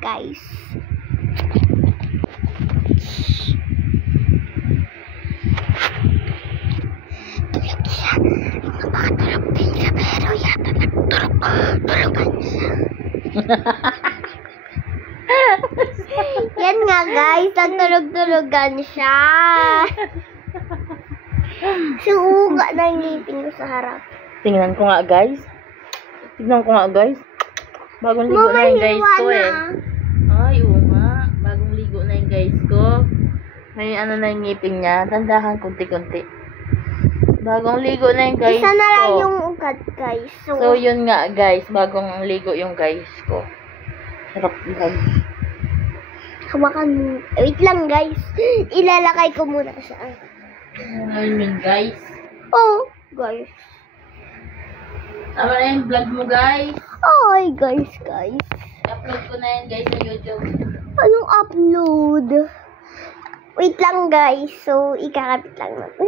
guys. Tulog siya. Nakatulog din siya, pero yata nagtulog-tulogan siya. Yan nga guys, nagtulog-tulogan siya. Suuga na yung ngipin ko sa harap. Tingnan ko nga guys. Bagong ligo na yung guys ko eh. Ay, oo nga. Bagong ligo na yung guys ko. May ano na yung ngipin niya. Tandahan kunti-kunti. Bagong ligo na yung guys ko. Isa na lang yung ugat guys. So, yun nga guys. Bagong ligo yung guys ko. Sarap guys. Hawakan mo. Wait lang guys. Ilalakay ko muna siya. Ano yun guys? Oh, guys. Tama na yung vlog mo guys. Ay, guys. Upload ko na yan guys sa YouTube. Anong upload? Wait lang guys. So, ikakapit lang natin.